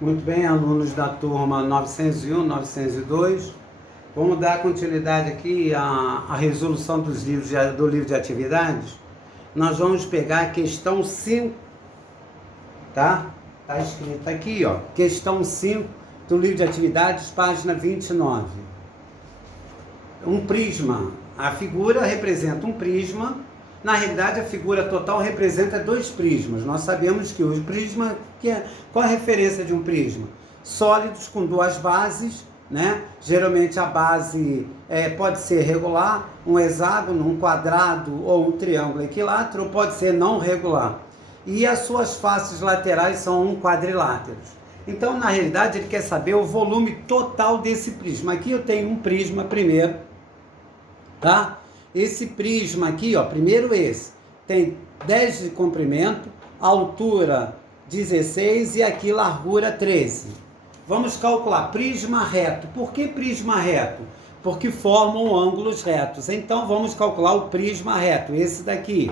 Muito bem, alunos da turma 901, 902. Vamos dar continuidade aqui à resolução do livro de atividades. Nós vamos pegar a questão 5, tá? Está escrito aqui, ó, questão 5 do livro de atividades, página 29. Um prisma. A figura representa um prisma. Na realidade, a figura total representa dois prismas. Nós sabemos que o prisma, qual a referência de um prisma? Sólidos com duas bases, né? Geralmente a base pode ser regular, um hexágono, um quadrado ou um triângulo equilátero, ou pode ser não regular. E as suas faces laterais são quadriláteros. Então, na realidade, ele quer saber o volume total desse prisma. Aqui eu tenho um prisma primeiro, tá? Esse prisma aqui, ó, primeiro esse, tem 10 de comprimento, altura 16 e aqui largura 13. Vamos calcular prisma reto. Por que prisma reto? Porque formam ângulos retos. Então vamos calcular o prisma reto, esse daqui,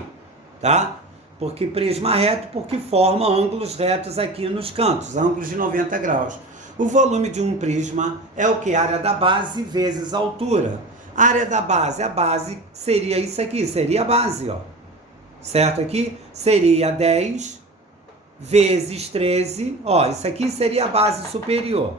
tá? Porque prisma reto, porque forma ângulos retos aqui nos cantos, ângulos de 90 graus. O volume de um prisma é o que? A área da base vezes a altura. A área da base, a base seria isso aqui, seria a base, ó. Certo aqui? Seria 10 vezes 13, ó, isso aqui seria a base superior.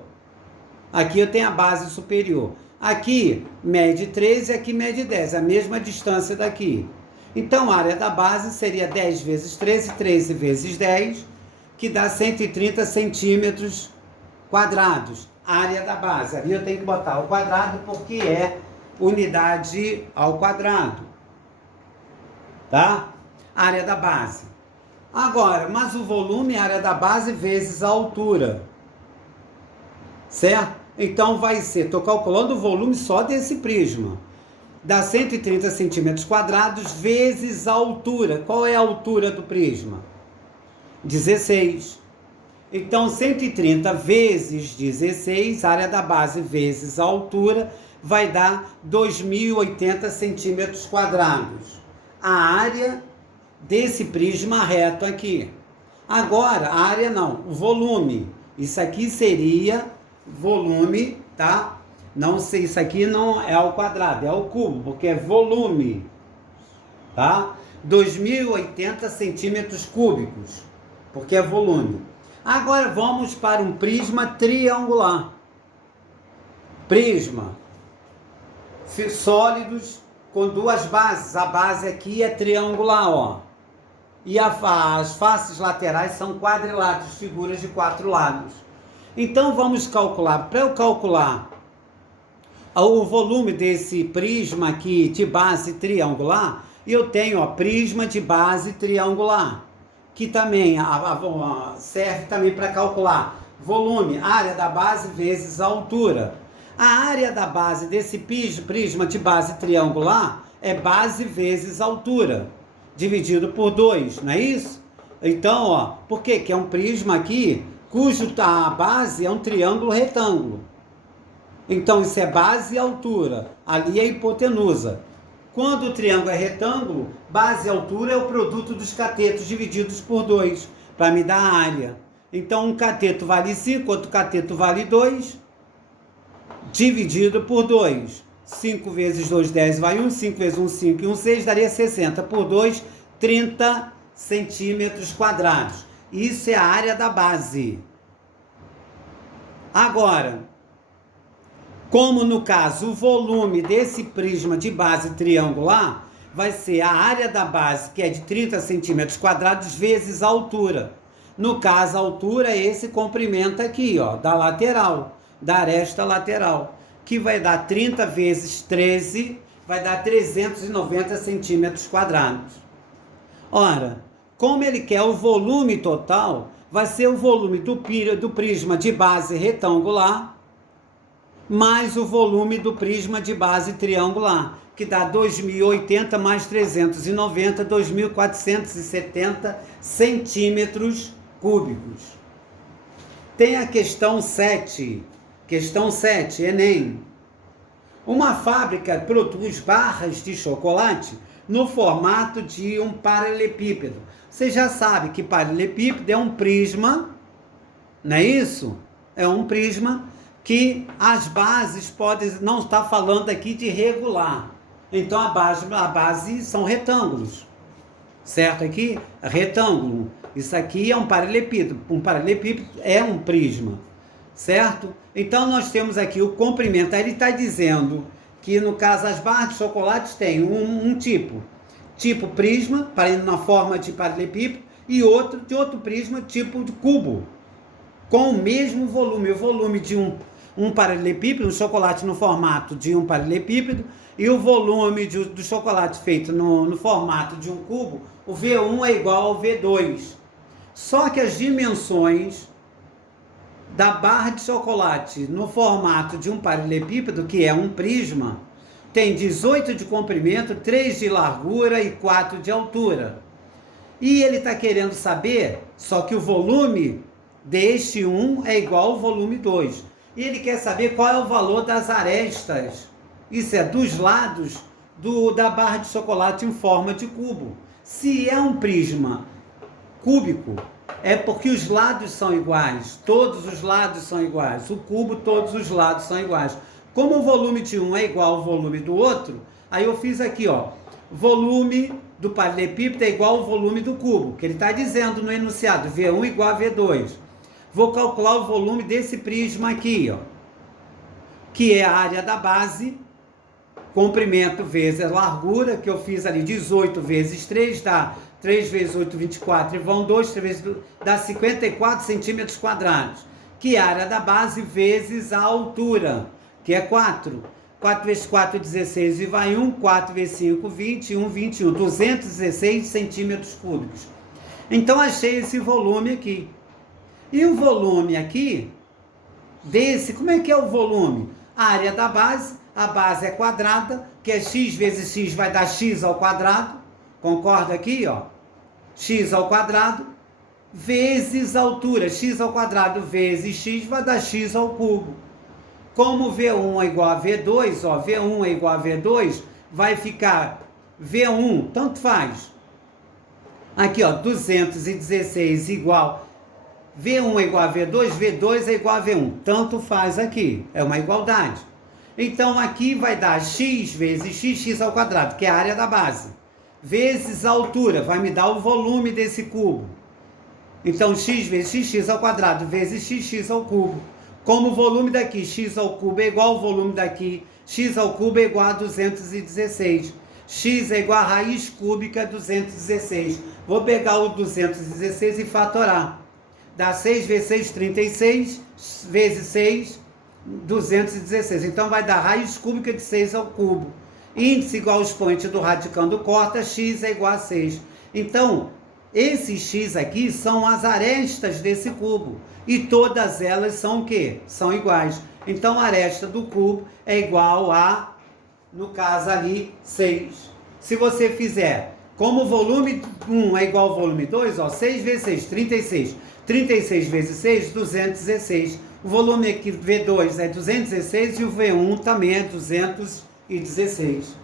Aqui eu tenho a base superior. Aqui mede 13 e aqui mede 10, a mesma distância daqui. Então a área da base seria 10 vezes 13, 13 vezes 10, que dá 130 centímetros quadrados. A área da base, ali eu tenho que botar o quadrado porque é unidade ao quadrado, tá? Área da base. Agora, mas o volume é a área da base vezes a altura, certo? Então vai ser, estou calculando o volume só desse prisma, dá 130 centímetros quadrados vezes a altura. Qual é a altura do prisma? 16. Então 130 vezes 16, área da base vezes a altura, vai dar 2.080 centímetros quadrados. A área desse prisma reto aqui. Agora, a área não, o volume. Isso aqui seria volume, tá? Não sei, isso aqui não é ao quadrado, é ao cubo, porque é volume, tá? 2.080 centímetros cúbicos, porque é volume. Agora vamos para um prisma triangular. Prisma. Sólidos com duas bases. A base aqui é triangular, ó. E as faces laterais são quadriláteros, figuras de 4 lados. Então vamos calcular. Para eu calcular o volume desse prisma aqui de base triangular, eu tenho, ó, prisma de base triangular, que também serve também para calcular volume, área da base vezes a altura. A área da base desse prisma de base triangular é base vezes altura, dividido por 2, não é isso? Então, ó, por quê? Que é um prisma aqui, cujo a base é um triângulo retângulo. Então, isso é base e altura, ali é hipotenusa. Quando o triângulo é retângulo, base e altura é o produto dos catetos divididos por 2, para me dar a área. Então, um cateto vale 5, outro cateto vale 2, dividido por 2. 5 vezes 2, 10 vai 1, 5 vezes 1, 5 e 1, 6, daria 60. Por 2, 30 centímetros quadrados. Isso é a área da base. Agora, como no caso o volume desse prisma de base triangular vai ser a área da base, que é de 30 centímetros quadrados, vezes a altura. No caso, a altura é esse comprimento aqui, ó, da lateral, da aresta lateral, que vai dar 30 vezes 13, vai dar 390 centímetros quadrados. Ora, como ele quer o volume total, vai ser o volume do prisma de base retangular, mais o volume do prisma de base triangular, que dá 2.080 mais 390, 2.470 centímetros cúbicos. Tem a questão 7. Questão 7, Enem. Uma fábrica produz barras de chocolate no formato de um paralelepípedo. Você já sabe que paralelepípedo é um prisma Não é isso? É um prisma que as bases podem, não está falando aqui de regular. Então a base são retângulos, certo? Aqui, retângulo. Isso aqui é um paralelepípedo. Um paralelepípedo é um prisma, certo? Então nós temos aqui o comprimento. Aí ele está dizendo que no caso as barras de chocolate têm um tipo prisma, na forma de paralelepípedo, e outro prisma tipo de cubo, com o mesmo volume. O volume de um paralelepípedo, um chocolate no formato de um paralelepípedo, e o volume do chocolate feito no formato de um cubo, o V1 é igual ao V2. Só que as dimensões da barra de chocolate no formato de um paralelepípedo, que é um prisma, tem 18 de comprimento, 3 de largura e 4 de altura. E ele está querendo saber, só que o volume deste 1 é igual ao volume 2. E ele quer saber qual é o valor das arestas. Isso é dos lados da barra de chocolate em forma de cubo. Se é um prisma cúbico, é porque os lados são iguais. Todos os lados são iguais. O cubo, todos os lados são iguais. Como o volume de um é igual ao volume do outro, aí eu fiz aqui, ó, volume do paralelepípedo é igual ao volume do cubo, que ele está dizendo no enunciado, V1 igual a V2. Vou calcular o volume desse prisma aqui, ó, que é a área da base, comprimento vezes a largura, que eu fiz ali 18 vezes 3, dá 3 vezes 8, 24, e vão 2, 3 vezes 2, dá 54 centímetros quadrados, que é a área da base vezes a altura, que é 4. 4 vezes 4, 16, e vai 1, 4 vezes 5, 21, 21, 216 centímetros cúbicos. Então, achei esse volume aqui. E o volume aqui, desse, como é que é o volume? A área da base, a base é quadrada, que é x vezes x vai dar x ao quadrado, concorda aqui, ó? X ao quadrado, vezes a altura, x ao quadrado vezes x vai dar x ao cubo. Como V1 é igual a V2, ó, V1 é igual a V2, vai ficar V1, tanto faz. Aqui, ó, 216 igual, V1 é igual a V2, V2 é igual a V1, tanto faz aqui, é uma igualdade. Então, aqui vai dar x vezes x ao quadrado, que é a área da base, vezes a altura, vai me dar o volume desse cubo. Então, x vezes x ao quadrado, vezes x ao cubo. Como o volume daqui, x ao cubo, é igual ao volume daqui, x ao cubo é igual a 216. X é igual a raiz cúbica 216. Vou pegar o 216 e fatorar. Dá 6 vezes 6, 36, vezes 6, 216. Então vai dar raiz cúbica de 6 ao cubo. Índice igual ao expoente do radicando corta, x é igual a 6. Então, esse x aqui são as arestas desse cubo. E todas elas são o quê? São iguais. Então, a aresta do cubo é igual a, no caso ali, 6. Se você fizer, como o volume 1 é igual ao volume 2, ó, 6 vezes 6, 36. 36 vezes 6, 216. O volume aqui, V2, é 216 e o V1 também é 216.